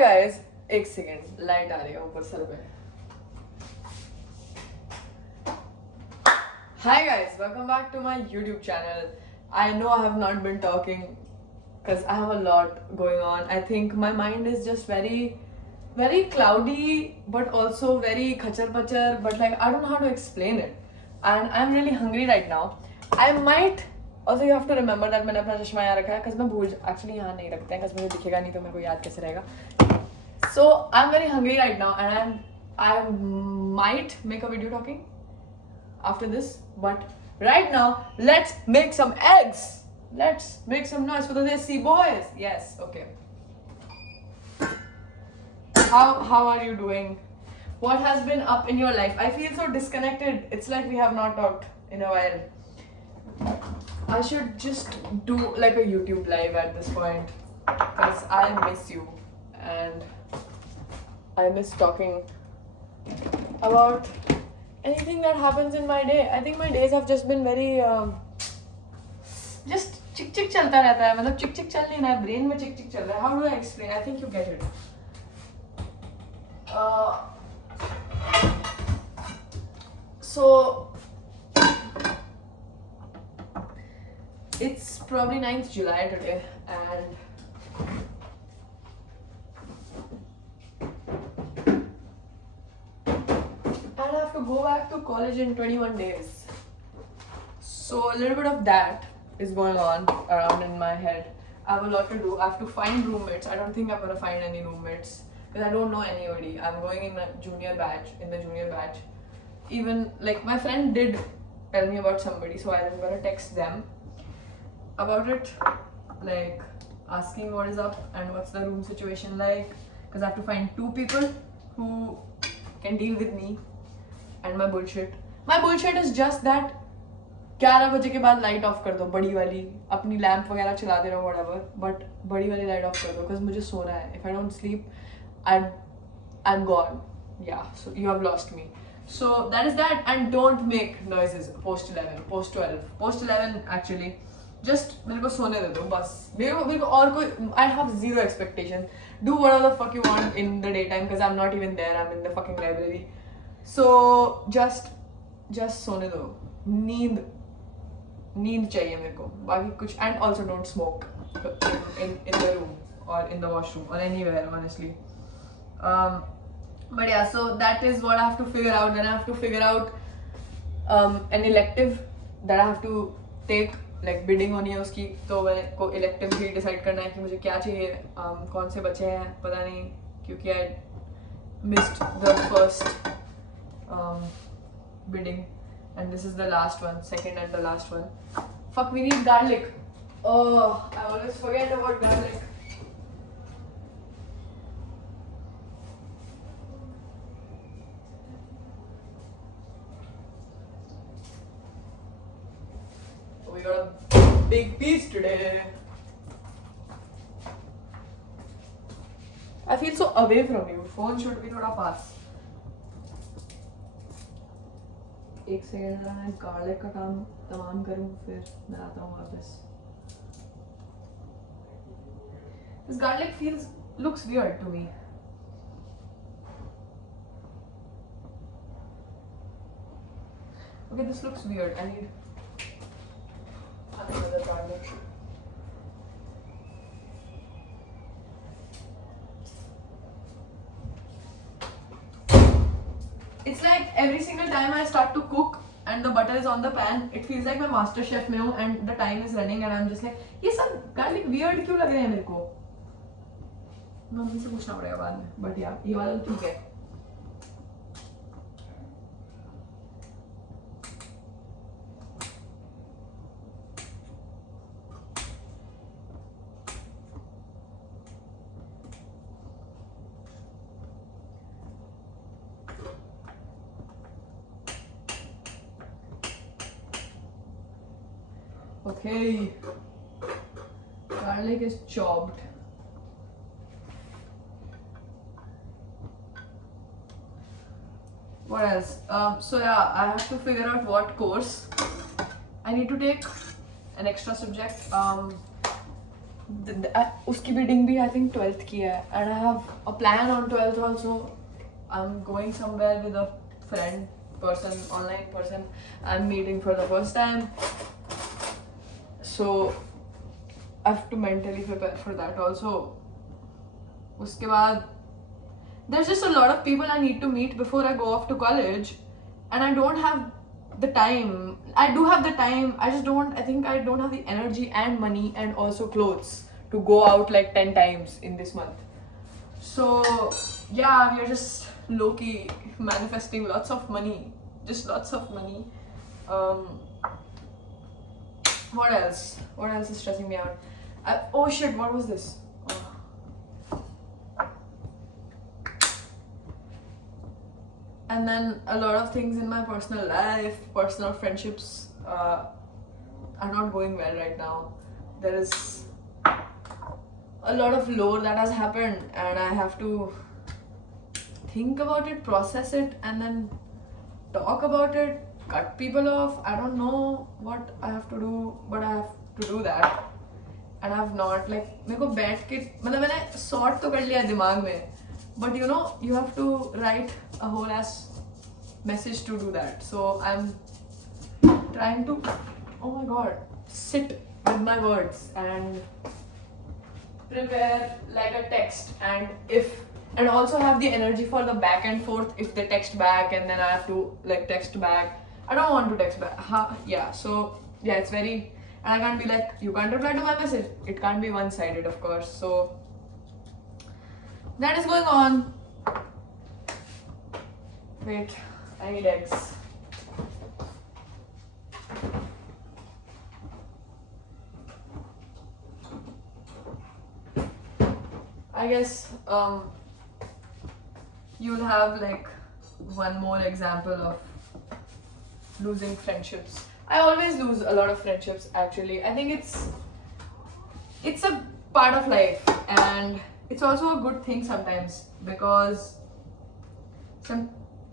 Hi guys, एक second, light आ रही है ऊपर सर पे. Hi guys, welcome back to my YouTube channel. I know I have not been talking because I have a lot going on. I think my mind is just very cloudy, but also very khachar pachar, but like I don't know how to explain it. And I'm really hungry right now. I might also, you have to remember that मैंने अपना चश्मा यहाँ रखा है because मैं भूल actually यहाँ नहीं रखते हैं because मुझे दिखेगा नहीं तो मेरे को याद कैसे रहेगा. So I'm very hungry right now and I might make a video talking after this, but right now let's make some eggs. Let's make some noise for the Desi boys. Yes, okay. How are you doing? What has been up in your life? I feel so disconnected. It's like we have not talked in a while. I should just do like a YouTube live at this point because I miss you and I miss talking about anything that happens in my day. I think my days have just been very just चिक चिक चलता रहता है. मतलब चिक चिक चल नहीं रहा है, ब्रेन में चिक चिक चल रहा है. How do I explain? I think you get it. So it's probably 9th July today and I have to go back to college in 21 days. So a little bit of that is going on around in my head. I have a lot to do. I have to find roommates. I don't think I'm gonna find any roommates because I don't know anybody. I'm going in the junior batch. Even like my friend did tell me about somebody, so I'm gonna text them about it, like asking what is up and what's the room situation like, because I have to find 2 people who can deal with me and my bullshit. My bullshit is just that 11 बजे के बाद light of कर दो, बड़ी वाली, अपनी lamp वगैरह चला दे रहा हूँ whatever, but बड़ी वाली लाइट ऑफ कर दो because मुझे सोना है. If I don't sleep, I'm gone. Yeah, so you have lost me. So that is that, and don't make noises post 11, post 12, post 11 actually. Just मेरे को सोने दे दो बस. मेरे को और कोई, I have zero expectation. Do whatever the fuck you want in the daytime because I'm not even there. I'm in the fucking library. So just सोने दो. नींद चाहिए मेरे को. बाकी कुछ, and also don't smoke in the room or in the washroom or anywhere honestly. But yeah, so that is what I have to figure out. Then I have to figure out an elective that I have to take. Like bidding होनी है उसकी, तो मेरे को elective भी decide करना है कि मुझे क्या चाहिए. कौन से बचे हैं पता नहीं क्योंकि I missed the first bidding and this is the last one, second and the last one. Fuck, we need garlic. Oh, I always forget about garlic. We got a big piece today. I feel so away from you. Phone should be थोड़ा पास. एक second में मैं garlic का काम तमाम करूँ फिर मैं आता हूँ वापस. This garlic looks weird to me. Okay, this looks weird. I need another garlic. It's like every single time I start to cook and the butter is on the pan, it feels like मैं master chef में हूँ and the time is running and I'm just like ये सब garlic weird क्यों लग रहे हैं मेरे को. मम्मी से पूछना पड़ेगा बाद में. But yeah, ये वाला ठीक है. Okay, garlic is chopped. What else? So yeah, I have to figure out what course I need to take, an extra subject. उसकी bidding भी I think 12th की है, and I have a plan on 12th also. I'm going somewhere with a friend person, online person I'm meeting for the first time, so I have to mentally prepare for that also. उसके बाद there's just a lot of people I need to meet before I go off to college, and I don't have the time. I do have the time, I think I don't have the energy and money and also clothes to go out like 10 times in this month. So yeah, we are just low-key manifesting lots of money, just lots of money. What else is stressing me out? Oh shit, what was this? And then a lot of things in my personal life, personal friendships are not going well right now. There is a lot of lore that has happened, and I have to think about it, process it, and then talk about it, cut people off. I don't know what I have to do, but I have to do that. And I have not, like, मेरे को बैठ के मतलब मैंने sort तो कर लिया दिमाग में, but you know, you have to write a whole ass message to do that. So I'm trying to, oh my god, sit with my words and prepare like a text, and also have the energy for the back and forth if they text back, and then I have to like text back. I don't want to text back. Yeah, so yeah, it's very, and I can't be like, you can't reply to my message. It can't be one-sided, of course. So that is going on. Wait, I need eggs. I guess you'll have like one more example of losing friendships. I always lose a lot of friendships actually. I think it's a part of life, and it's also a good thing sometimes, because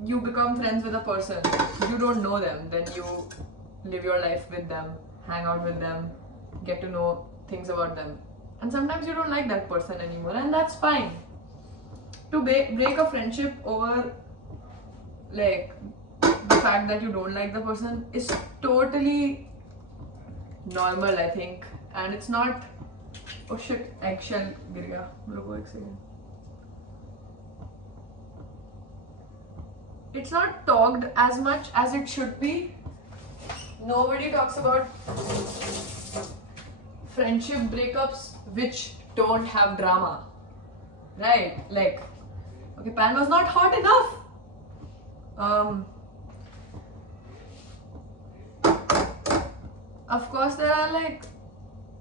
you become friends with a person, you don't know them, then you live your life with them, hang out with them, get to know things about them, and sometimes you don't like that person anymore, and that's fine. To break a friendship over like the fact that you don't like the person is totally normal, I think, and it's not. Oh shit, eggshell गिर गया. रुको एक second. It's not talked as much as it should be. Nobody talks about friendship breakups which don't have drama, right? Like, okay, pan was not hot enough. Of course there are like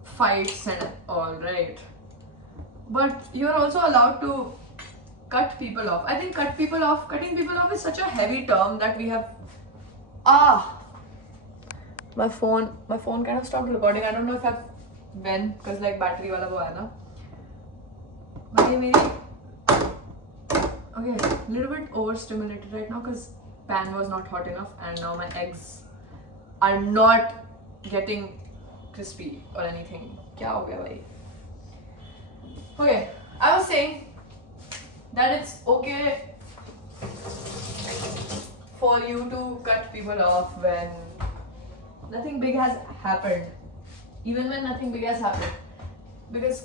fights and all, right? But you're also allowed to cut people off. I think cutting people off is such a heavy term that we have. My phone kind of stopped recording. I don't know if when, because like battery wala wo hai na. Okay, a little bit overstimulated right now because pan was not hot enough, and now my eggs are not getting crispy or anything. Kya ho gaya bhai? Okay, I was saying that it's okay for you to cut people off when nothing big has happened, even when nothing big has happened, because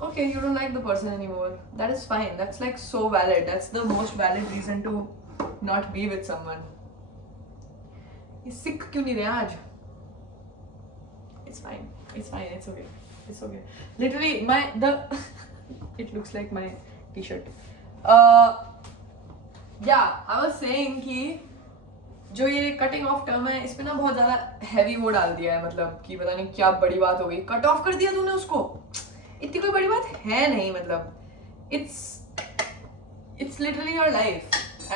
okay, you don't like the person anymore, that is fine, that's like so valid, that's the most valid reason to not be with someone. ये सिक क्यों नहीं रहे आज? It's fine, it's okay. Literally it looks like my t-shirt. Yeah, I was saying कि जो ये cutting of term है, इसमें ना बहुत ज़्यादा हैवी वो डाल दिया है, मतलब कि पता नहीं क्या बड़ी बात हो गई, कट ऑफ कर दिया तूने उसको, इतनी कोई बड़ी बात है नहीं, मतलब it's literally your life,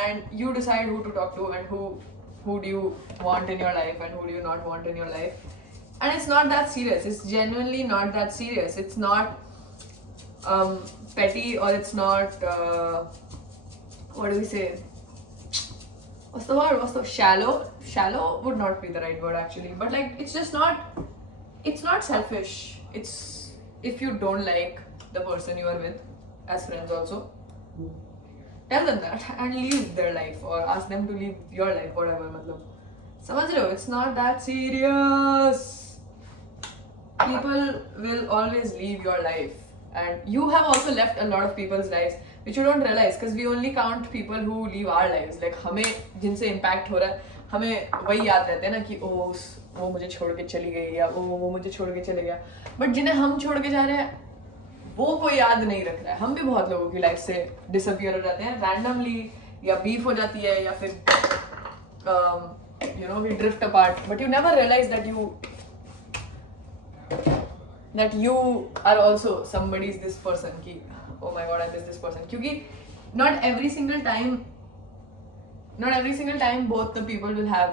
and you decide who to talk to and who do you want in your life and who do you not want in your life, and it's not that serious, it's genuinely not that serious, it's not petty, or it's not what do we say? What's the word? Shallow? Shallow would not be the right word actually. But like, it's just not, it's not selfish. it's if you don't like the person you are with as friends also, tell them that and leave their life or ask them to leave your life, whatever. मतलब समझ रहे हो? It's not that serious. People will always leave your life, and you have also left a lot of people's lives which you don't realize, because we only count people who leave our lives. Like हमें जिनसे impact हो रहा है, हमें वही याद रहते हैं ना कि वो मुझे छोड़ के चली गई या वो मुझे छोड़ के चले गया. बट जिन्हें हम छोड़ के जा रहे हैं वो कोई याद नहीं रख रहा है. हम भी बहुत लोगों की लाइफ से डिसअपियर हो जाते हैं रैंडमली, या बीफ हो जाती है, या फिर we drift apart, but you never realize that you are also somebody's this person ki, oh my god, I miss this person. Kyunki not every single time both the people will have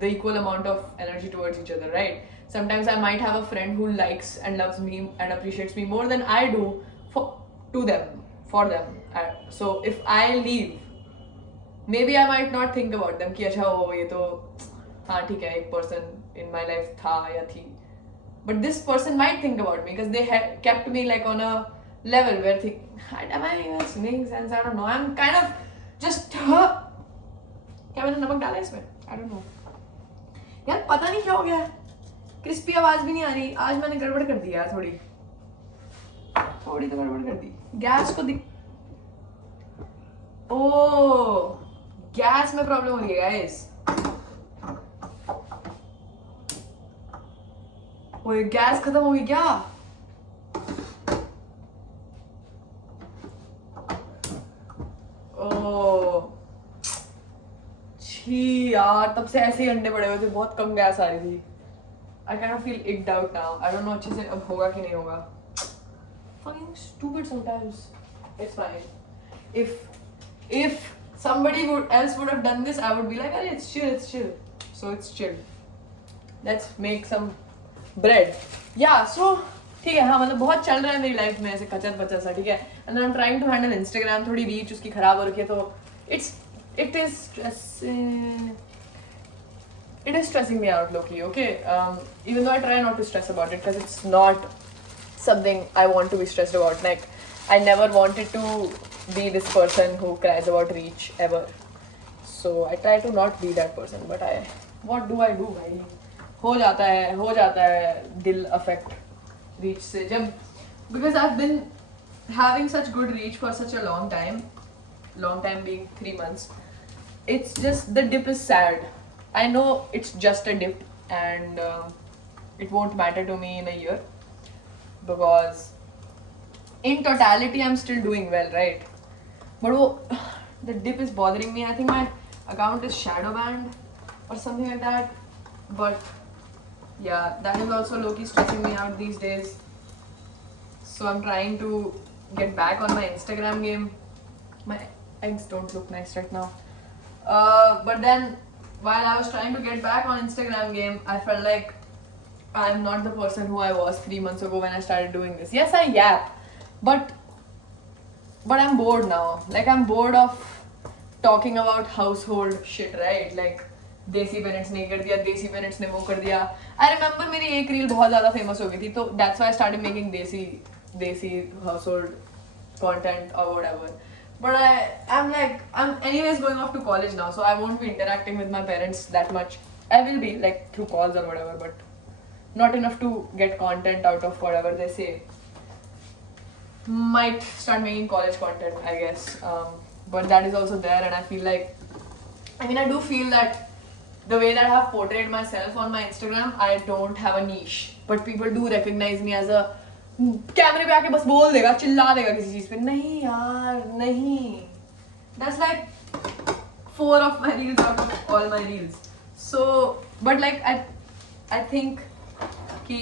the equal amount of energy towards each other, right? Sometimes I might have a friend who likes and loves me and appreciates me more than I do for them. So if I leave, maybe I might not think about them कि अच्छा हो ये तो हाँ ठीक है एक person in my life था या थी, but this person might think about me because they had kept me like on a level where am I even making sense? I don't know. I'm kind of just क्या मैंने नमक डाला इसमें? I don't know. यार पता नहीं क्या हो गया, क्रिस्पी आवाज भी नहीं आ रही. आज मैंने गड़बड़ कर दी यार, थोड़ी तो गड़बड़ कर दी. गैस को गैस में प्रॉब्लम हो रही है गाइस. ओए गैस खत्म हो गई क्या? छी यार, तब से ऐसे ही अंडे पड़े हुए थे, बहुत कम गैस आ रही थी. I kind of feel icked out now. I don't know अच्छे से अब होगा कि नहीं होगा. Fucking stupid sometimes. It's fine. If somebody else would have done this, I would be like, "Arey, it's chill. So it's chill. Let's make some bread." Yeah, so ठीक है. हाँ मतलब बहुत चल रहा है मेरी लाइफ में ऐसे कचर पचर सा, ठीक है. And then I'm trying to handle Instagram, थोड़ी रीच उसकी खराब हो रखी है, तो it is stressing me out, low-key, okay? Even though I try not to stress about it, because it's not something I want to be stressed about. Like, I never wanted to be this person who cries about reach, ever. So, I try to not be that person, but what do I do, भाई? हो जाता है दिल affect reach से जब, because I've been having such good reach for such a long time being 3 months. It's just, the dip is sad. I know it's just a dip, and it won't matter to me in a year, because in totality I'm still doing well, right? But the dip is bothering me. I think my account is shadow banned or something like that. But yeah, that is also low-key stressing me out these days. So I'm trying to get back on my Instagram game. My eggs don't look nice right now. But then while I was trying to get back on Instagram game, I felt like I'm not the person who I was 3 months ago when I started doing this. Yes, I yap, but I'm bored now. Like, I'm bored of talking about household shit, right? Like, देसी parents ने कर दिया, देसी parents ने वो कर दिया. I remember मेरी एक रील बहुत ज़्यादा फेमस हो गई थी, तो that's why I started making देसी household content or whatever. But I'm anyways going off to college now, so I won't be interacting with my parents that much. I will be, like, through calls or whatever, but not enough to get content out of whatever they say. Might start making college content, I guess. But that is also there, and I feel like, I do feel that the way that I have portrayed myself on my Instagram, I don't have a niche. But people do recognize me as a कैमरे पे आके बस बोल देगा, चिल्ला देगा किसी चीज पे. नहीं यार, नहीं. That's like 4 of my reels out of all my reels. So, but like I think कि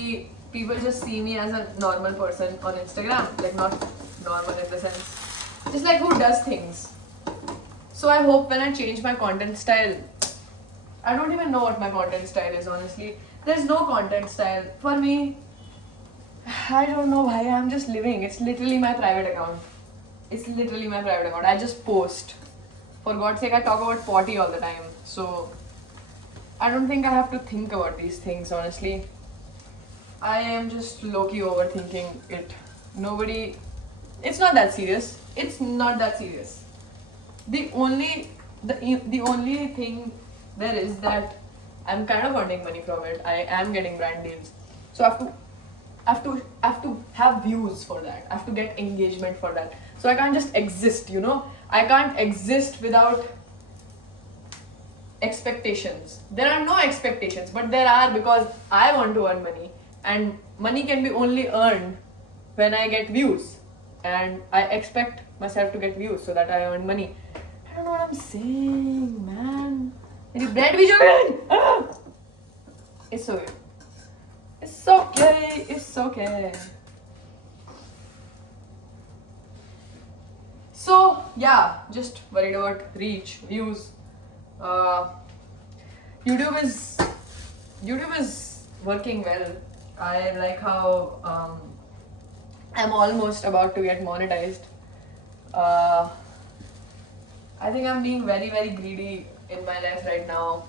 people just see me as a normal person on Instagram, like not normal in the sense, just like who does things. So I hope when I change my content style, I don't even know what my content style is, honestly. There's no content style for me. I don't know why. I'm just living. It's literally my private account. I just post. For God's sake, I talk about potty all the time. So I don't think I have to think about these things, honestly. I am just low-key overthinking it. It's not that serious. It's not that serious. The only thing there is that I'm kind of earning money from it. I am getting brand deals. So I have to have views for that. I have to get engagement for that. So I can't just exist, I can't exist without expectations. There are no expectations, but there are because I want to earn money, and money can be only earned when I get views, and I expect myself to get views so that I earn money. I don't know what I'm saying, man. मेरी bread भी जो है. It's okay. It's okay. It's okay. So yeah, just worried about reach, views. Uh, YouTube is working well. I like how I'm almost about to get monetized. I think I'm being very very greedy in my life right now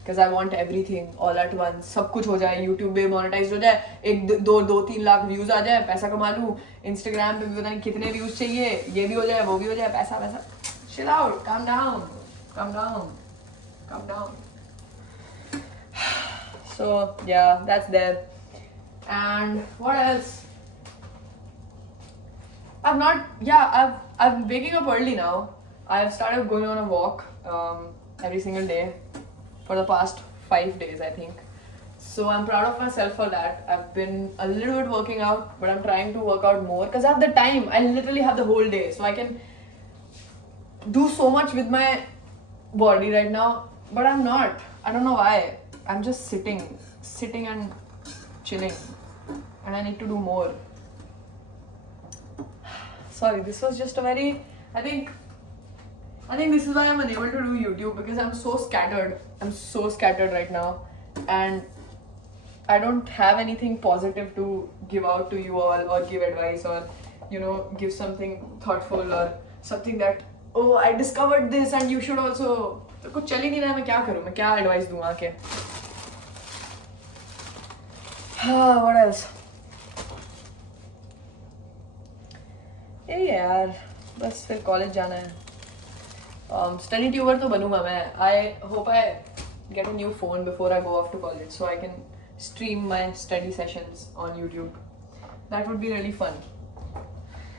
because I want everything all at once. सब कुछ हो जाए, YouTube पे monetized हो जाए, एक दो 3 lakh views आ जाए, पैसा कमा लूँ, Instagram पे भी पता नहीं कितने views चाहिए, ये भी हो जाए, वो भी हो जाए, पैसा. Chill out, calm down. So yeah, that's there. And what else? I'm waking up early now. I've started going on a walk every single day for the past 5 days, I think. So I'm proud of myself for that. I've been a little bit working out, but I'm trying to work out more because I have the time. I literally have the whole day, so I can do so much with my body right now, but I'm not. I don't know why. I'm just sitting and chilling, and I need to do more. Sorry, this was just a very. I think this is why I'm unable to do YouTube because I'm so scattered. I'm so scattered right now, and I don't have anything positive to give out to you all or give advice or give something thoughtful or something that I discovered this and you should also. कुछ चल ही नहीं रहा है, मैं क्या करूँ, मैं क्या एडवाइस दूँ आके. What else? यार बस फिर कॉलेज जाना है. Study tuber तो बनूंगा मैं. I hope I get a new phone before I go off to college so I can stream my study sessions on YouTube. That would be really fun.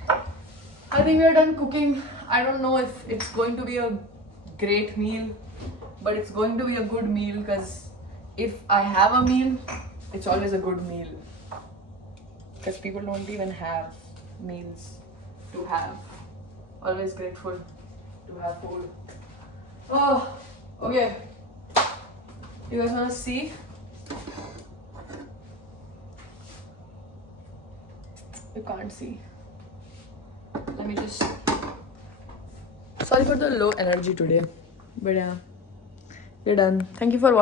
I think we are done cooking. I don't know if it's going to be a great meal, but it's going to be a good meal because if I have a meal, it's always a good meal because people don't even have meals to have. Always grateful to have food. Oh, okay. You guys wanna see? You can't see. Let me just. Sorry for the low energy today, but yeah, we're done. Thank you for watching.